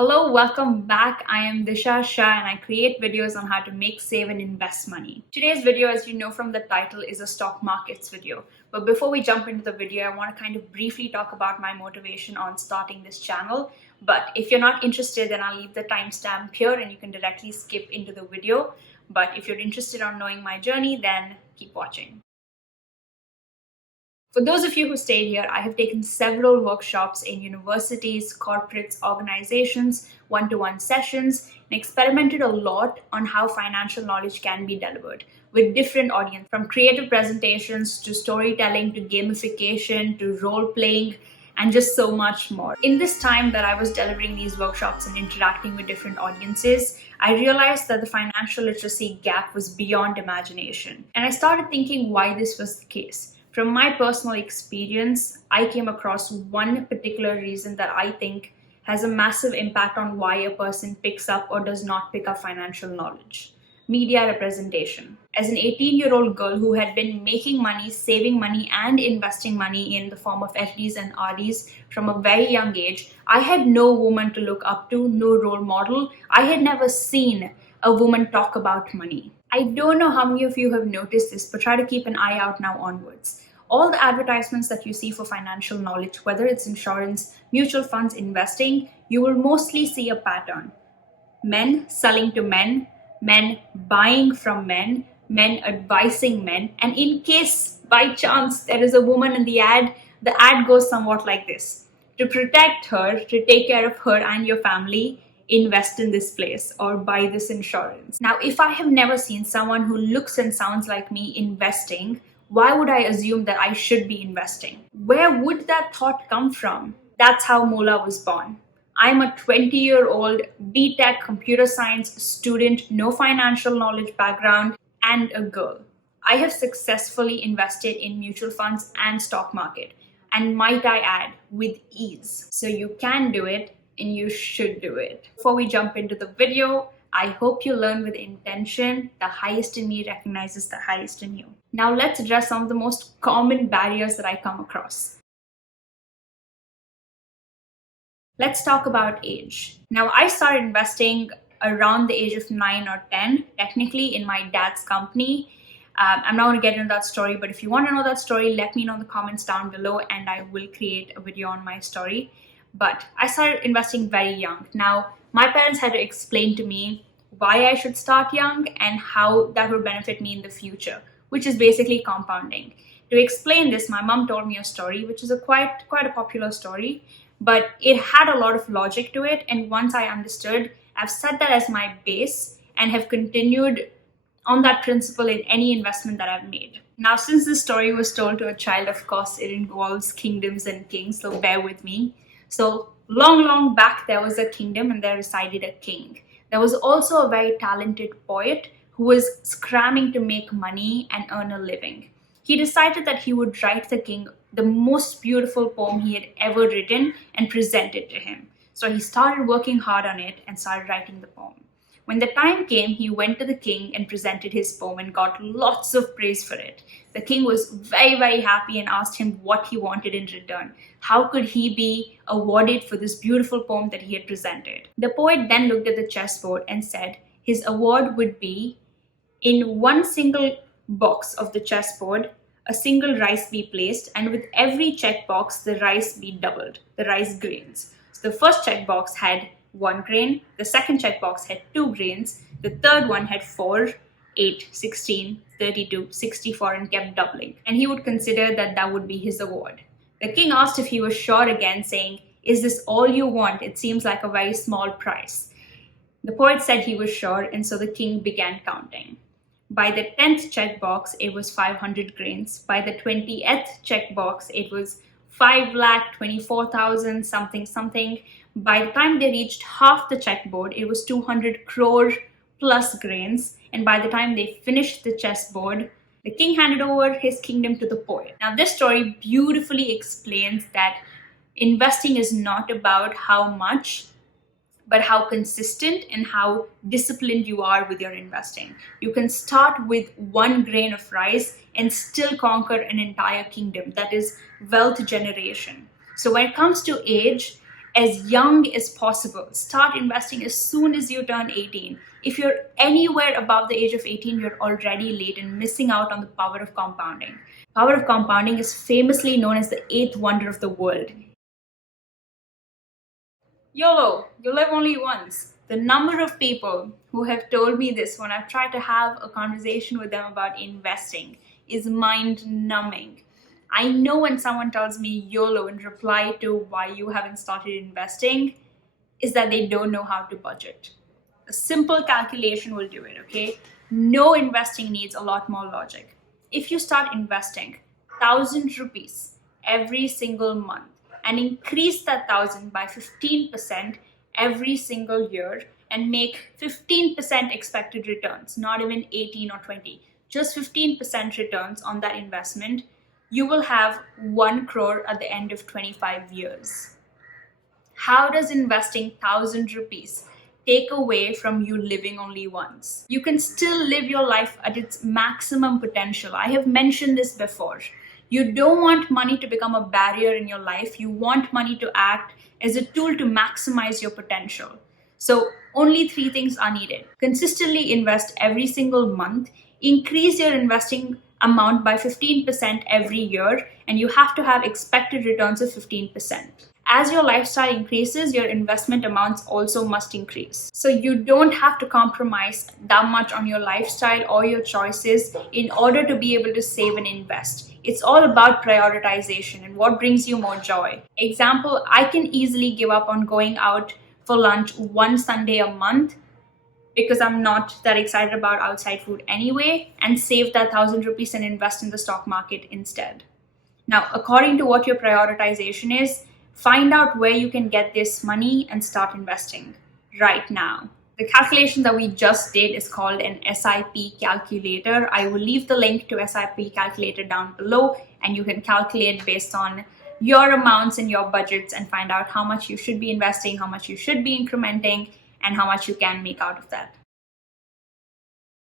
Hello, welcome back. I am dishfishh and I create videos on how to make, save, and invest money. Today's video, as you know from the title, is a stock markets video. But before we jump into the video, I want to kind of briefly talk about my motivation on starting this channel. But if you're not interested, then I'll leave the timestamp here and you can directly skip into the video. But if you're interested on knowing my journey, then keep watching. For those of you who stayed here, I have taken several workshops in universities, corporates, organizations, one-to-one sessions, and experimented a lot on how financial knowledge can be delivered with different audiences, from creative presentations to storytelling to gamification to role-playing and just so much more. In this time that I was delivering these workshops and interacting with different audiences, I realized that the financial literacy gap was beyond imagination. And I started thinking why this was the case. From my personal experience, I came across one particular reason that I think has a massive impact on why a person picks up or does not pick up financial knowledge. Media representation. As an 18-year-old girl who had been making money, saving money, and investing money in the form of FDs and RDs from a very young age, I had no woman to look up to, no role model. I had never seen a woman talk about money. I don't know how many of you have noticed this, but try to keep an eye out now onwards. All the advertisements that you see for financial knowledge, whether it's insurance, mutual funds, investing, you will mostly see a pattern. Men selling to men, men buying from men, men advising men, and in case by chance there is a woman in the ad goes somewhat like this. To protect her, to take care of her and your family, invest in this place or buy this insurance. Now, if I have never seen someone who looks and sounds like me investing, why would I assume that I should be investing? Where would that thought come from? That's how Mola was born. I'm a 20-year-old B.Tech computer science student, no financial knowledge background, and a girl. I have successfully invested in mutual funds and stock market, and might I add, with ease. So you can do it, and you should do it. Before we jump into the video, I hope you learn with intention. The highest in me recognizes the highest in you. Now let's address some of the most common barriers that I come across. Let's talk about age. Now, I started investing around the age of 9 or 10, technically in my dad's company. I'm not going to get into that story, but if you want to know that story, let me know in the comments down below and I will create a video on my story. But I started investing very young. Now, my parents had to explain to me why I should start young and how that would benefit me in the future, which is basically compounding. To explain this, my mom told me a story, which is quite a popular story, but it had a lot of logic to it. And once I understood, I've set that as my base and have continued on that principle in any investment that I've made. Now, since this story was told to a child, of course, it involves kingdoms and kings, so bear with me. So long back, there was a kingdom and there resided a king. There was also a very talented poet who was scramming to make money and earn a living. He decided that he would write the king the most beautiful poem he had ever written and present it to him. So he started working hard on it and started writing the poem. When the time came, he went to the king and presented his poem and got lots of praise for it. The king was very happy and asked him what he wanted in return. How could he be awarded for this beautiful poem that he had presented? The poet then looked at the chessboard and said his award would be, in one single box of the chessboard, a single rice be placed, and with every checkbox, the rice be doubled, the rice grains. So the first checkbox had 1 grain, the second checkbox had 2 grains, the third one had 4, 8, 16, 32, 64 and kept doubling. And he would consider that that would be his award. The king asked if he was sure again, saying, "Is this all you want? It seems like a very small price." The poet said he was sure, and so the king began counting. By the 10th checkbox, it was 500 grains. By the 20th checkbox, it was 5,24,000 something. By the time they reached half the checkboard, it was 200 crore plus grains. And by the time they finished the chessboard, the king handed over his kingdom to the poet. Now, this story beautifully explains that investing is not about how much, but how consistent and how disciplined you are with your investing. You can start with 1 grain of rice and still conquer an entire kingdom. That is wealth generation. So when it comes to age, as young as possible. Start investing as soon as you turn 18. If you're anywhere above the age of 18, you're already late and missing out on the power of compounding. Power of compounding is famously known as the eighth wonder of the world. YOLO, you live only once. The number of people who have told me this when I've tried to have a conversation with them about investing is mind-numbing. I know when someone tells me YOLO in reply to why you haven't started investing, is that they don't know how to budget. A simple calculation will do it, okay? No investing needs a lot more logic. If you start investing 1,000 rupees every single month and increase that 1,000 by 15% every single year and make 15% expected returns, not even 18 or 20, just 15% returns on that investment, you will have 1 crore at the end of 25 years. How does investing 1,000 rupees take away from you living only once? You can still live your life at its maximum potential. I have mentioned this before. You don't want money to become a barrier in your life. You want money to act as a tool to maximize your potential. So only 3 things are needed. Consistently invest every single month, increase your investing amount by 15% every year, and you have to have expected returns of 15%. As your lifestyle increases, your investment amounts also must increase. So you don't have to compromise that much on your lifestyle or your choices in order to be able to save and invest. It's all about prioritization and what brings you more joy. Example, I can easily give up on going out for lunch one Sunday a month because I'm not that excited about outside food anyway, and save that 1,000 rupees and invest in the stock market instead. Now, according to what your prioritization is, find out where you can get this money and start investing right now. The calculation that we just did is called an SIP calculator. I will leave the link to SIP calculator down below, and you can calculate based on your amounts and your budgets and find out how much you should be investing, how much you should be incrementing, and how much you can make out of that.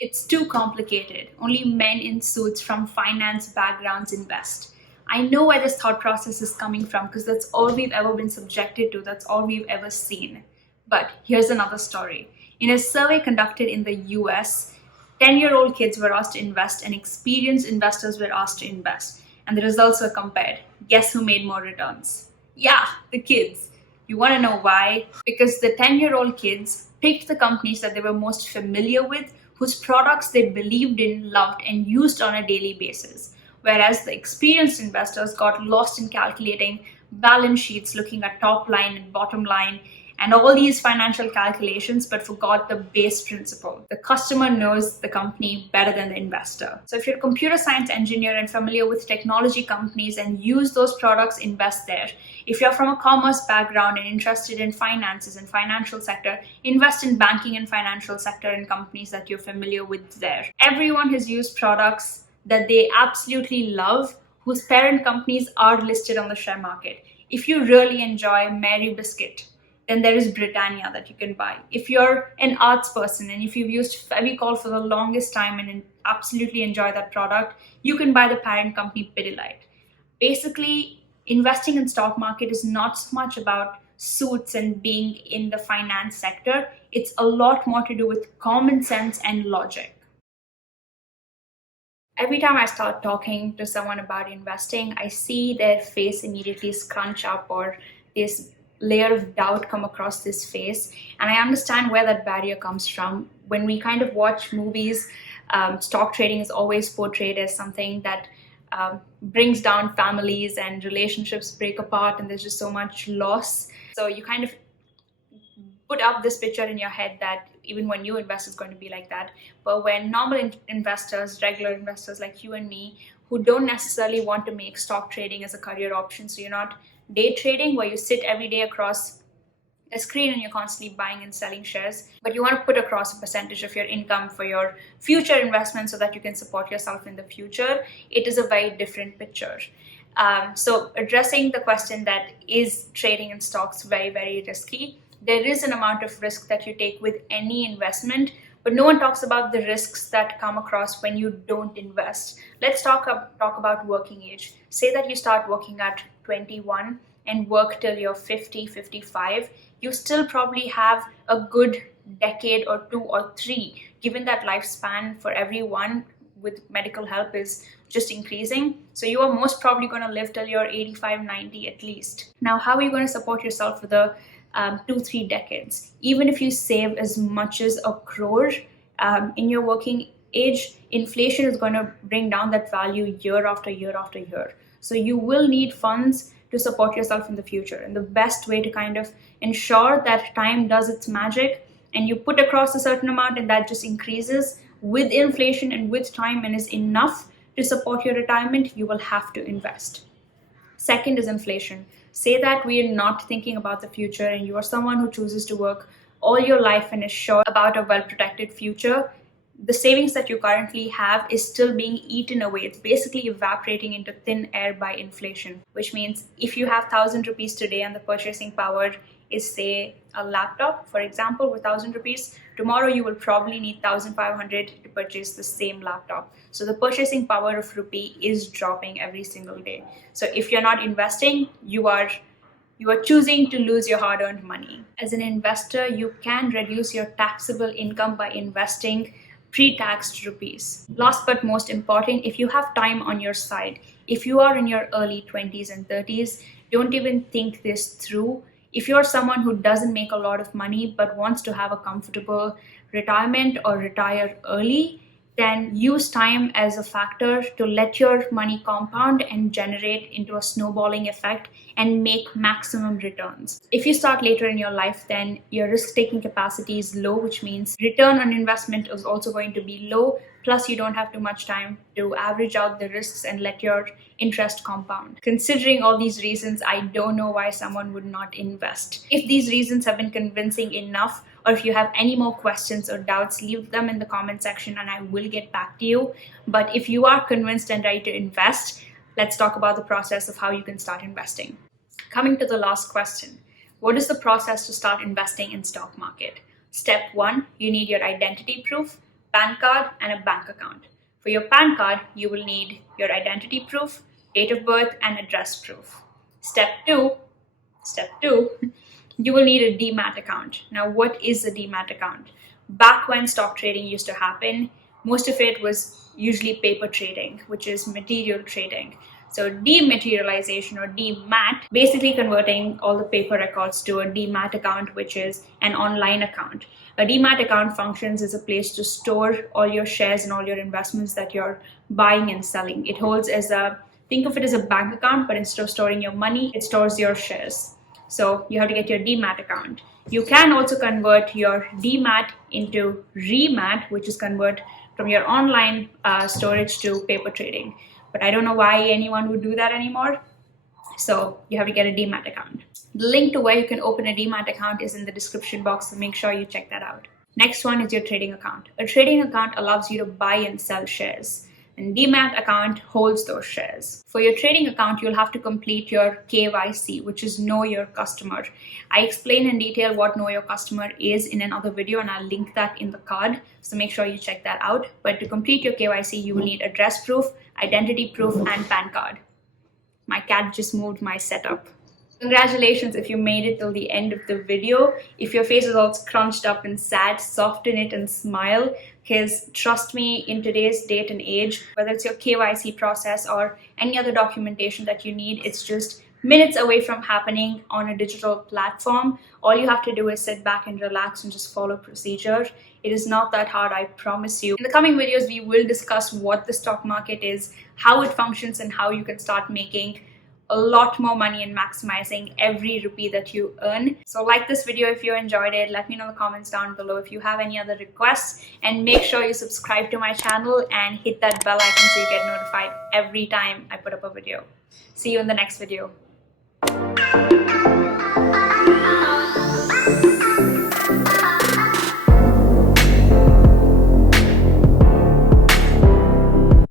It's too complicated. Only men in suits from finance backgrounds invest. I know where this thought process is coming from because that's all we've ever been subjected to. That's all we've ever seen. But here's another story. In a survey conducted in the US, 10-year-old kids were asked to invest and experienced investors were asked to invest. And the results were compared. Guess who made more returns? Yeah, the kids. You want to know why? Because the 10-year-old kids picked the companies that they were most familiar with, whose products they believed in, loved, and used on a daily basis. Whereas the experienced investors got lost in calculating balance sheets, looking at top line and bottom line, and all these financial calculations, but forgot the base principle. The customer knows the company better than the investor. So if you're a computer science engineer and familiar with technology companies and use those products, invest there. If you're from a commerce background and interested in finances and financial sector, invest in banking and financial sector and companies that you're familiar with there. Everyone has used products that they absolutely love, whose parent companies are listed on the share market. If you really enjoy Mary Biscuit, then there is Britannia that you can buy. If you're an arts person and if you've used Fevicol for the longest time and absolutely enjoy that product, you can buy the parent company Pidilite. Basically, investing in stock market is not so much about suits and being in the finance sector. It's a lot more to do with common sense and logic. Every time I start talking to someone about investing, I see their face immediately scrunch up or this layer of doubt come across this face. And I understand where that barrier comes from. When we kind of watch movies, stock trading is always portrayed as something that brings down families and relationships break apart and there's just so much loss. So you kind of put up this picture in your head that even when you invest, it's going to be like that. But when normal investors, regular investors like you and me, who don't necessarily want to make stock trading as a career option, so you're not day trading where you sit every day across a screen and you're constantly buying and selling shares, but you want to put across a percentage of your income for your future investment so that you can support yourself in the future, it is a very different picture. So addressing the question that is trading in stocks very, very risky, there is an amount of risk that you take with any investment, but no one talks about the risks that come across when you don't invest. Let's talk about working age. Say that you start working at 21 and work till you're 50, 55, you still probably have a good decade or 2 or 3, given that lifespan for everyone with medical help is just increasing. So you are most probably going to live till you're 85, 90 at least. Now, how are you going to support yourself for the 2, 3 decades? Even if you save as much as a crore in your working age, inflation is going to bring down that value year after year after year. So you will need funds to support yourself in the future. And the best way to kind of ensure that time does its magic and you put across a certain amount and that just increases with inflation and with time and is enough to support your retirement, you will have to invest. Second is inflation. Say that we are not thinking about the future and you are someone who chooses to work all your life and is sure about a well-protected future. The savings that you currently have is still being eaten away. It's basically evaporating into thin air by inflation, which means if you have 1,000 rupees today and the purchasing power is, say, a laptop, for example, with 1,000 rupees, tomorrow you will probably need 1,500 to purchase the same laptop. So the purchasing power of rupee is dropping every single day. So if you're not investing, you are choosing to lose your hard-earned money. As an investor, you can reduce your taxable income by investing pre-taxed rupees. Last but most important, if you have time on your side, if you are in your early 20s and 30s, don't even think this through. If you're someone who doesn't make a lot of money but wants to have a comfortable retirement or retire early, then use time as a factor to let your money compound and generate into a snowballing effect and make maximum returns. If you start later in your life, then your risk-taking capacity is low, which means return on investment is also going to be low. Plus, you don't have too much time to average out the risks and let your interest compound. Considering all these reasons, I don't know why someone would not invest. If these reasons have been convincing enough, or if you have any more questions or doubts, leave them in the comment section and I will get back to you. But if you are convinced and ready to invest, let's talk about the process of how you can start investing. Coming to the last question, what is the process to start investing in stock market? Step 1, you need your identity proof, PAN card, and a bank account. For your PAN card, you will need your identity proof, date of birth, and address proof. Step 2, you will need a Demat account. Now, what is a Demat account? Back when stock trading used to happen, most of it was usually paper trading, which is material trading. So dematerialization or Demat, basically converting all the paper records to a Demat account, which is an online account. A Demat account functions as a place to store all your shares and all your investments that you're buying and selling. It holds as think of it as a bank account, but instead of storing your money, it stores your shares. So you have to get your Demat account. You can also convert your Demat into Remat, which is convert from your online storage to paper trading. But I don't know why anyone would do that anymore. So you have to get a Demat account. The link to where you can open a Demat account is in the description box, so make sure you check that out. Next one is your trading account. A trading account allows you to buy and sell shares. And Demat account holds those shares. For your trading account, you'll have to complete your KYC, which is Know Your Customer. I explain in detail what Know Your Customer is in another video, and I'll link that in the card, so make sure you check that out. But to complete your KYC, you will need address proof, identity proof, and PAN card. My cat just moved my setup. Congratulations if you made it till the end of the video. If your face is all scrunched up and sad, soften it and smile, because trust me, in today's date and age, whether it's your KYC process or any other documentation that you need, it's just minutes away from happening on a digital platform. All you have to do is sit back and relax and just follow procedure. It is not that hard, I promise you. In the coming videos, we will discuss what the stock market is, how it functions, and how you can start making a lot more money and maximizing every rupee that you earn. So like this video if you enjoyed it. Let me know in the comments down below if you have any other requests, and make sure you subscribe to my channel and hit that bell icon so you get notified every time I put up a video. See you in the next video.